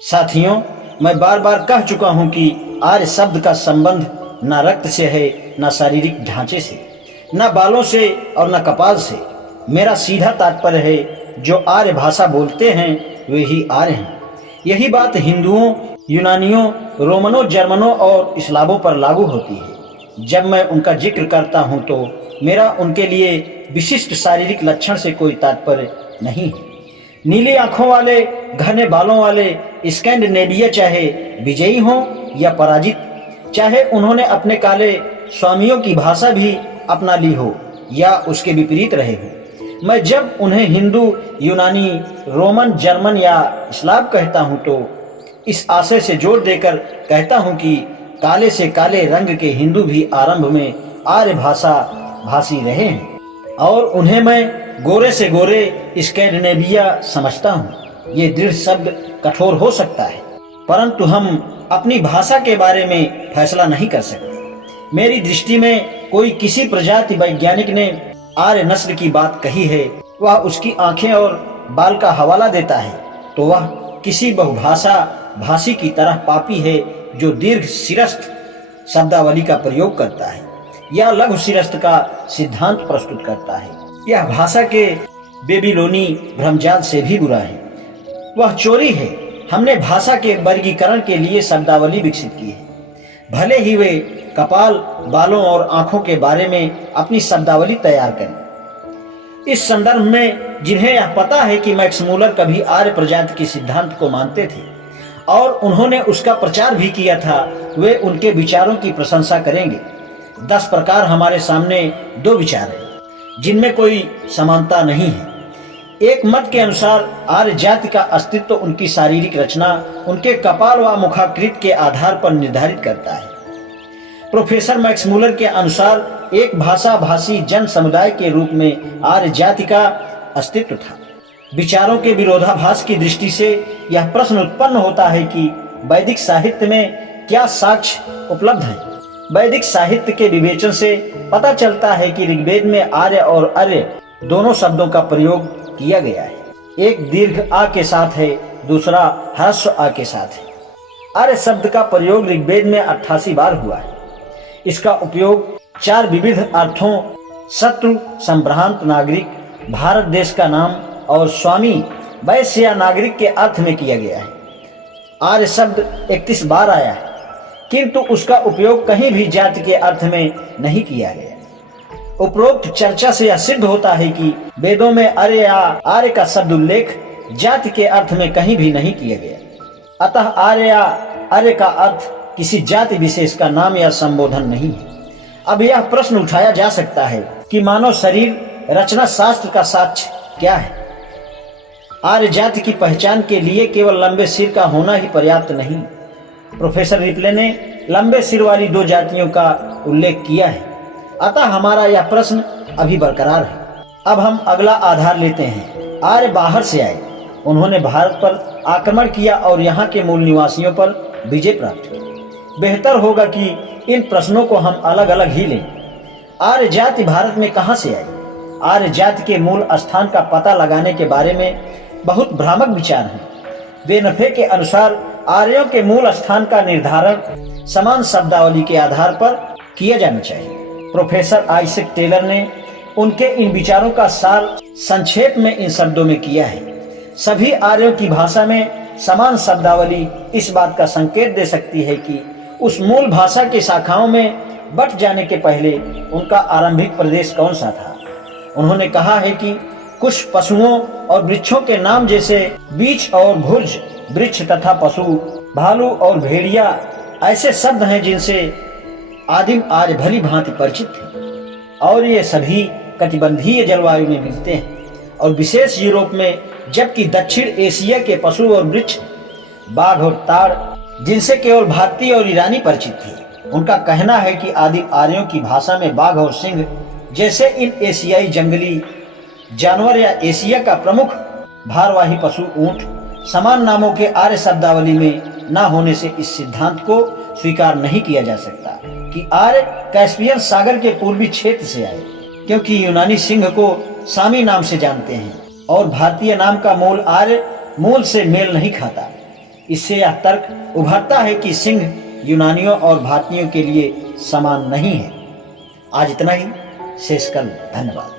साथियों, मैं बार बार कह चुका हूं कि आर्य शब्द का संबंध न रक्त से है, न शारीरिक ढांचे से, न बालों से और न कपाल से। मेरा सीधा तात्पर्य है, जो आर्य भाषा बोलते हैं वे ही आर्य हैं। यही बात हिंदुओं, यूनानियों, रोमनों, जर्मनों और इस्लामों पर लागू होती है। जब मैं उनका जिक्र करता हूं तो मेरा उनके लिए विशिष्ट शारीरिक लक्षण से कोई तात्पर्य नहीं है। नीली आंखों वाले, घने बालों वाले स्कैंडिनेविया चाहे विजयी हों या पराजित, चाहे उन्होंने अपने काले स्वामियों की भाषा भी अपना ली हो या उसके विपरीत रहे हो, मैं जब उन्हें हिंदू, यूनानी, रोमन, जर्मन या इस्लाम कहता हूं तो इस आशय से जोर देकर कहता हूं कि काले से काले रंग के हिंदू भी आरंभ में आर्य भाषा भाषी रहे हैं और उन्हें मैं गोरे से गोरे स्कैंडिनेविया समझता हूँ। ये दृढ़ शब्द कठोर हो सकता है, परंतु हम अपनी भाषा के बारे में फैसला नहीं कर सकते। मेरी दृष्टि में कोई किसी प्रजाति वैज्ञानिक ने आर्य नस्ल की बात कही है, वह उसकी आंखें और बाल का हवाला देता है, तो वह किसी बहुभाषा भाषी की तरह पापी है जो दीर्घ शिरस्थ शब्दावली का प्रयोग करता है या लघु शिरस्थ का सिद्धांत प्रस्तुत करता है। यह भाषा के बेबीलोनी भ्रमजाल से भी बुरा है। वह चोरी है। हमने भाषा के वर्गीकरण के लिए शब्दावली विकसित की है, भले ही वे कपाल, बालों और आंखों के बारे में अपनी शब्दावली तैयार करें। इस संदर्भ में जिन्हें यह पता है कि मैक्स मूलर कभी आर्य प्रजाति के सिद्धांत को मानते थे और उन्होंने उसका प्रचार भी किया था, वे उनके विचारों की प्रशंसा करेंगे। 10 प्रकार हमारे सामने 2 विचार हैं जिनमें कोई समानता नहीं है। एक मत के अनुसार आर्य जाति का अस्तित्व उनकी शारीरिक रचना, उनके कपाल व मुखाकृति के आधार पर निर्धारित करता है। प्रोफेसर मैक्स मूलर के अनुसार एक भाषा भाषी जन समुदाय के रूप में आर्य जाति का अस्तित्व था। विचारों के विरोधाभास की दृष्टि से यह प्रश्न उत्पन्न होता है कि वैदिक साहित्य में क्या साक्ष्य उपलब्ध है। वैदिक साहित्य के विवेचन से पता चलता है कि ऋग्वेद में आर्य और अर्य दोनों शब्दों का प्रयोग किया गया है। एक दीर्घ आ के साथ है, दूसरा ह्रस्व आ के साथ है। आर्य शब्द का प्रयोग ऋग्वेद में 88 बार हुआ है। इसका उपयोग 4 विविध अर्थों, शत्रु, संभ्रांत, नागरिक, भारत देश का नाम और स्वामी, वैश्य या नागरिक के अर्थ में किया गया है। आर्य शब्द 31 बार आया है, किंतु उसका उपयोग कहीं भी जाति के अर्थ में नहीं किया गया। उपरोक्त चर्चा से यह सिद्ध होता है कि वेदों में अर्य या आर्य का शब्द उल्लेख जाति के अर्थ में कहीं भी नहीं किया गया। अतः आर्य या अर्य का अर्थ किसी जाति विशेष का नाम या संबोधन नहीं है। अब यह प्रश्न उठाया जा सकता है कि मानव शरीर रचना शास्त्र का साक्ष्य क्या है। आर्य जाति की पहचान के लिए केवल लंबे सिर का होना ही पर्याप्त नहीं। प्रोफेसर रिप्ले ने लंबे सिर वाली 2 जातियों का उल्लेख किया है। अतः हमारा यह प्रश्न अभी बरकरार है। अब हम अगला आधार लेते हैं। आर्य बाहर से आए, उन्होंने भारत पर आक्रमण किया और यहाँ के मूल निवासियों पर विजय प्राप्त की। बेहतर होगा कि इन प्रश्नों को हम अलग अलग ही लें। आर्य जाति भारत में कहाँ से आई? आर्य जाति के मूल स्थान का पता लगाने के बारे में बहुत भ्रामक विचार हैं। बेनफे के अनुसार आर्यों के मूल स्थान का निर्धारण समान शब्दावली के आधार पर किया जाना चाहिए। प्रोफेसर आइजैक टेलर ने उनके इन विचारों का सार संक्षेप में इन शब्दों में किया है। सभी आर्यों की भाषा में समान शब्दावली इस बात का संकेत दे सकती है कि उस मूल भाषा के शाखाओं में बट जाने के पहले उनका आरंभिक प्रदेश कौन सा था। उन्होंने कहा है कि कुछ पशुओं और वृक्षों के नाम जैसे बीच और भुज, वृक्ष तथा पशु, भालू और भेड़िया ऐसे शब्द हैं जिनसे आदिम आर्य भली भांति परिचित थे और ये सभी कटिबंधीय जलवायु में मिलते हैं और विशेष यूरोप में, जबकि दक्षिण एशिया के पशु और वृक्ष, बाघ और ताड़ जिनसे केवल भारतीय और ईरानी परिचित थे। उनका कहना है कि आदिम आर्यों की भाषा में बाघ और सिंह जैसे इन एशियाई जंगली जानवर या एशिया का प्रमुख भारवाही पशु ऊंट समान नामों के आर्य शब्दावली में न होने से इस सिद्धांत को स्वीकार नहीं किया जा सकता कि आर्य कैस्पियन सागर के पूर्वी क्षेत्र से आए, क्योंकि यूनानी सिंह को सामी नाम से जानते हैं और भारतीय नाम का मूल आर्य मूल से मेल नहीं खाता। इससे यह तर्क उभरता है कि सिंह यूनानियों और भारतीयों के लिए समान नहीं है। आज इतना ही, शेष कल। धन्यवाद।